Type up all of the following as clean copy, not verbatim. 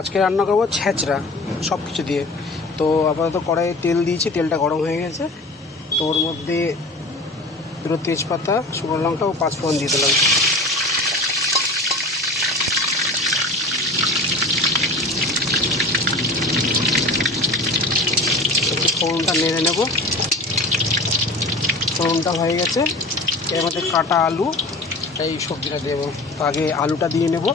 আজকে রান্না করবো ছেঁচড়া সব কিছু দিয়ে। তো আপাতত কড়াইয়ে তেল দিয়েছি, তেলটা গরম হয়ে গেছে। তো ওর মধ্যে দুটো তেজপাতা, শুকনো লঙ্কা ও পাঁচফোড়ন দিয়ে দিলাম। একটু ফোড়নটা নেড়ে নেব। ফোড়নটা হয়ে গেছে, এর মধ্যে কাটা আলু এই সবজিটা দেবো। তো আগে আলুটা দিয়ে নেব।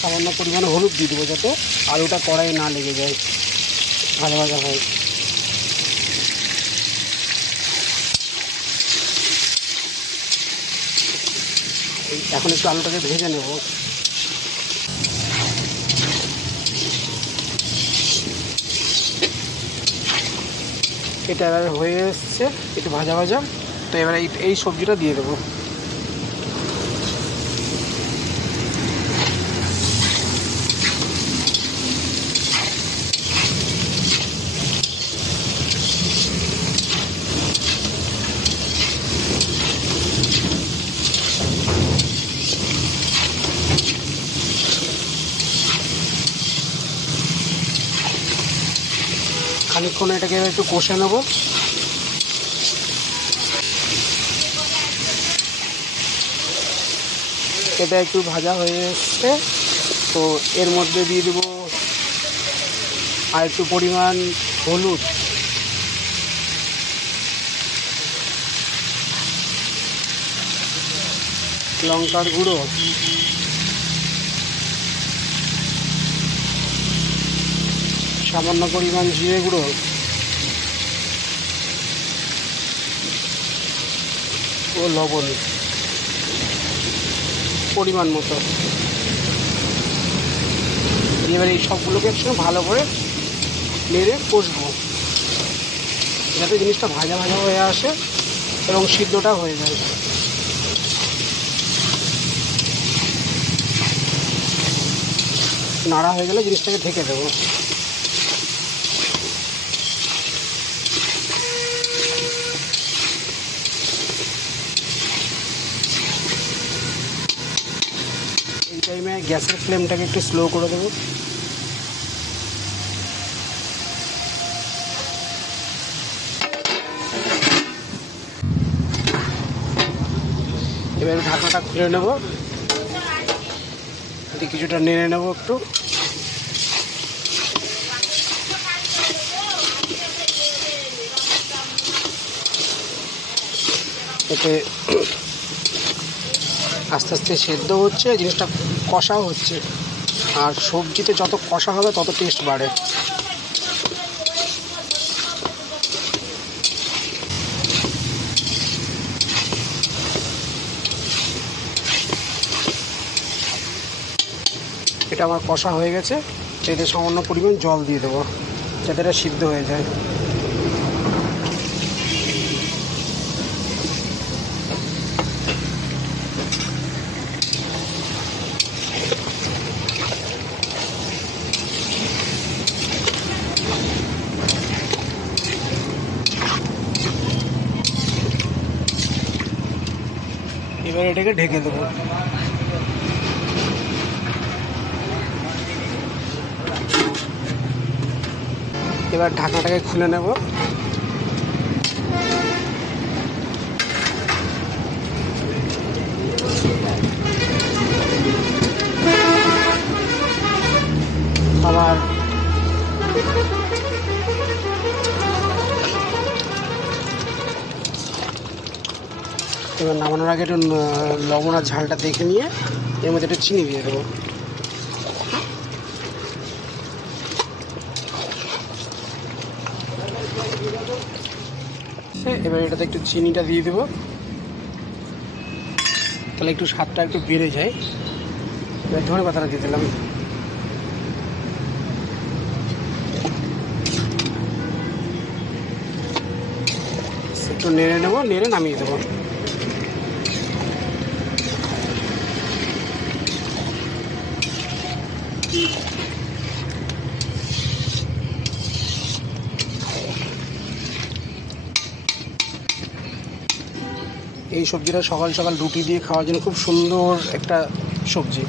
সামান্য পরিমাণে হলুদ দিয়ে দেবো যাতে আলুটা কড়াইয়ে না লেগে যায়, ভাজা ভাজা হয়। এখন একটু আলুটাকে ভেজে নেব। এটা এবার হয়ে এসছে একটু ভাজা ভাজা। তো এবার এই সবজিটা দিয়ে দেবো। খানিকক্ষণ এটাকে একটু কষে নেব। এটা একটু ভাজা হয়ে এসছে, তো এর মধ্যে দিয়ে দেবো আর একটু পরিমাণ হলুদ, লঙ্কার গুঁড়ো, সামান্য পরিমাণ জিরে গুঁড়ো ও লবণ পরিমাণ মতো। এবার এই সবগুলোকে একসঙ্গে ভালো করে নেড়ে কষবো যাতে জিনিসটা ভাজা ভাজা হয়ে আসে এবং সিদ্ধটা হয়ে যায়। নাড়া হয়ে গেলে জিনিসটাকে ঢেকে দেবো। এই টাইমে গ্যাসের ফ্লেমটাকে একটু স্লো করে দেবো। এবার ঢাকনাটা খুলে নেব, কিছুটা নেড়ে নেব একটু। এতে আস্তে আস্তে সেদ্ধ হচ্ছে, জিনিসটা কষাও হচ্ছে। আর সবজিতে যত কষা হবে তত টেস্ট বাড়ে। এটা আমার কষা হয়ে গেছে, এতে সামান্য পরিমাণ জল দিয়ে দেবো যাতে এটা সিদ্ধ হয়ে যায়। এবার এটাকে ঢেকে দেবো। এবার ঢাকনাটাকে খুলে নেব। আবার এবার নামানোর আগে একটু লবণ আর ঝালটা দেখে নিয়ে এর মধ্যে একটু চিনি দিয়ে দেবো। এবার এটাতে একটু চিনিটা দিয়ে দেবো, তাহলে একটু স্বাদটা একটু বেড়ে যায়। এবার ধনে পাতাটা দিয়ে দিলাম। একটু নেড়ে নেবো, নেড়ে নামিয়ে দেবো। এই সবজিটা সকাল সকাল রুটি দিয়ে খাওয়ার জন্য খুব সুন্দর একটা সবজি।